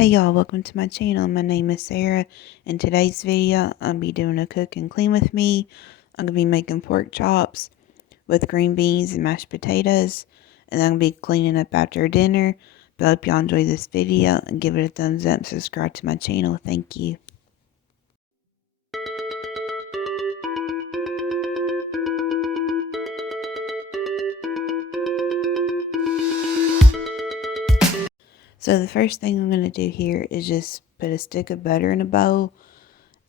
Hey y'all, welcome to my channel. My name is Sarah. In today's video, I'll be doing a cook and clean with me. I'm going to be making pork chops with green beans and mashed potatoes. And I'm going to be cleaning up after dinner. But I hope y'all enjoy this video and give it a thumbs up and subscribe to my channel. Thank you. So the first thing I'm going to do here is just put a stick of butter in a bowl.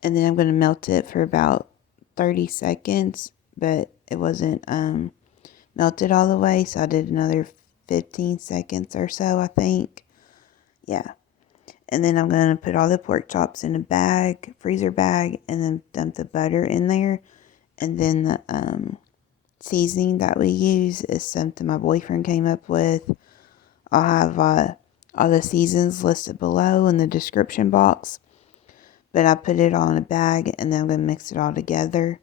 And then I'm going to melt it for about 30 seconds. But it wasn't melted all the way, so I did another 15 seconds or so, I think. Yeah. And then I'm going to put all the pork chops in a bag, freezer bag, and then dump the butter in there. And then the seasoning that we use is something my boyfriend came up with. I'll have all the seasons listed below in the description box. But I put it all in a bag, and then I'm going to mix it all together.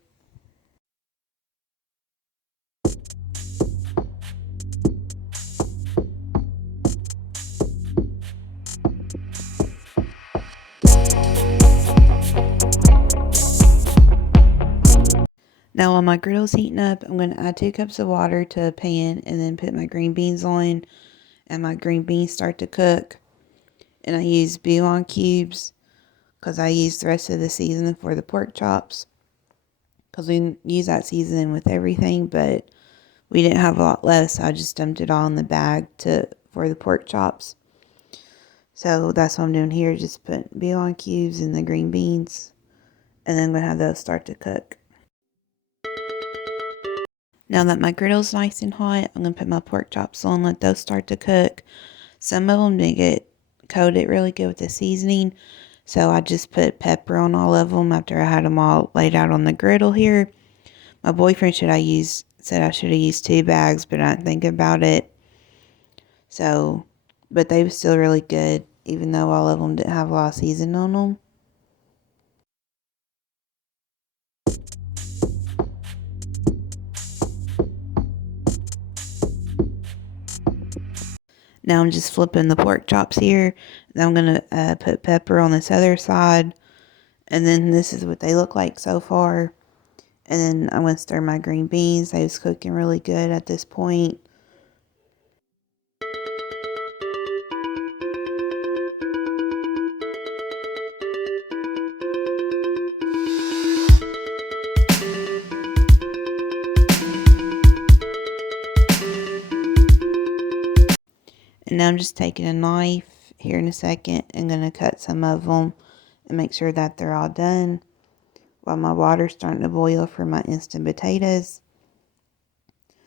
Now while my griddle's heating up, I'm going to add 2 cups of water to a pan and then put my green beans on. And my green beans start to cook. And I use bouillon cubes because I use the rest of the seasoning for the pork chops. Because we use that seasoning with everything, but we didn't have a lot left, so I just dumped it all in the bag for the pork chops. So that's what I'm doing here, just put bouillon cubes in the green beans. And then I'm going to have those start to cook. Now that my griddle's nice and hot, I'm going to put my pork chops on, let those start to cook. Some of them didn't get coated really good with the seasoning, so I just put pepper on all of them after I had them all laid out on the griddle here. My boyfriend said I should have used 2 bags, but I didn't think about it. So, but they were still really good, even though all of them didn't have a lot of seasoning on them. Now I'm just flipping the pork chops here. Then I'm going to put pepper on this other side. And then this is what they look like so far. And then I'm going to stir my green beans. They was cooking really good at this point. And now I'm just taking a knife here in a second and going to cut some of them and make sure that they're all done while my water's starting to boil for my instant potatoes.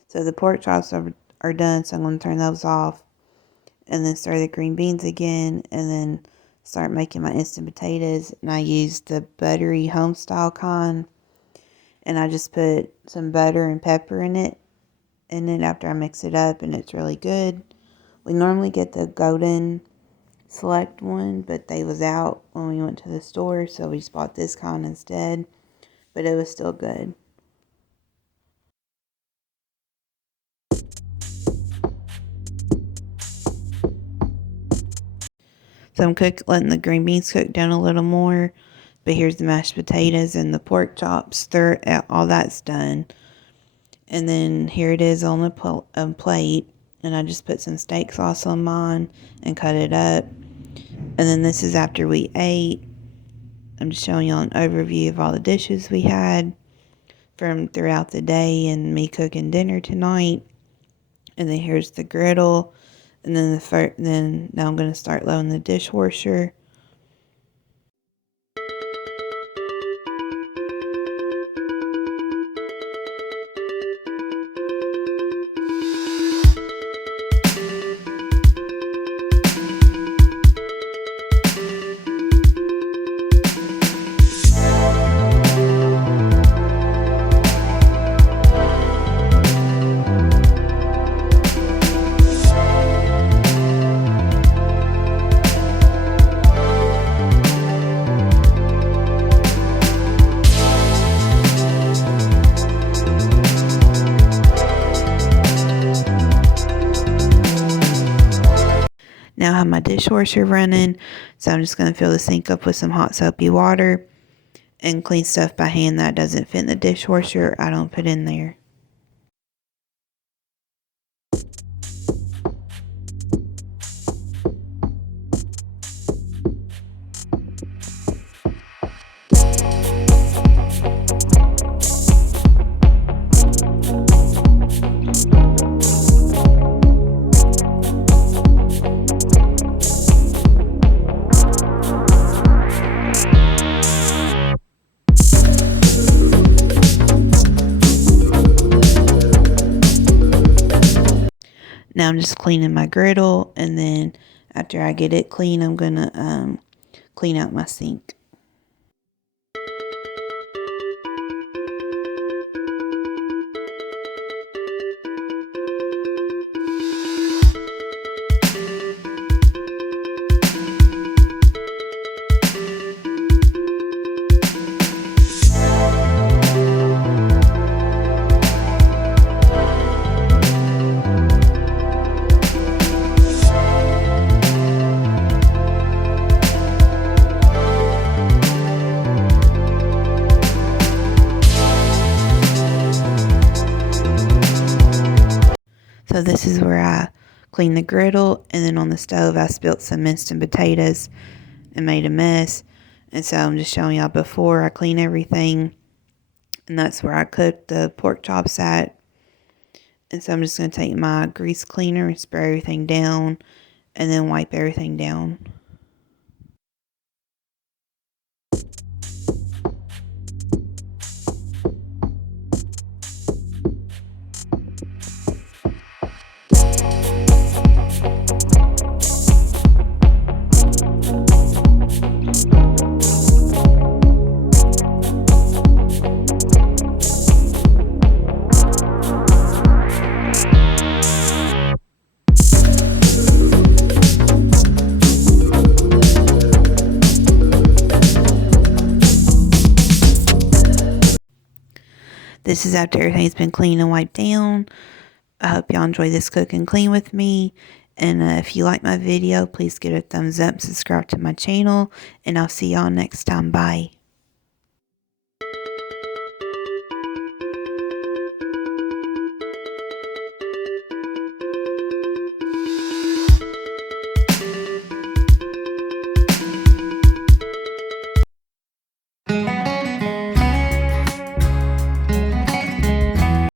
So the pork chops are done, so I'm going to turn those off and then stir the green beans again and then start making my instant potatoes. And I use the buttery home style kind, and I just put some butter and pepper in it after I mix it up, and it's really good. We normally get the golden select one, but they was out when we went to the store, so we just bought this kind instead, but it was still good. So I'm letting the green beans cook down a little more, but here's the mashed potatoes and the pork chops. All that's done. And then here it is on the plate, and I just put some steak sauce on mine and cut it up. And then this is after we ate. I'm just showing y'all an overview of all the dishes we had from throughout the day and me cooking dinner tonight. And then here's the griddle. And then now I'm going to start loading the dishwasher. Now I have my dishwasher running, so I'm just going to fill the sink up with some hot soapy water and clean stuff by hand that doesn't fit in the dishwasher. I don't put in there. Now I'm just cleaning my griddle, and then after I get it clean, I'm going to clean out my sink. So this is where I clean the griddle, and then on the stove I spilt some instant potatoes and made a mess. And so I'm just showing y'all before I clean everything, and that's where I cook the pork chops at. And so I'm just going to take my grease cleaner and spray everything down and then wipe everything down. This is after everything's been cleaned and wiped down. I hope y'all enjoy this cook and clean with me. And if you like my video, please give it a thumbs up, subscribe to my channel, and I'll see y'all next time. Bye.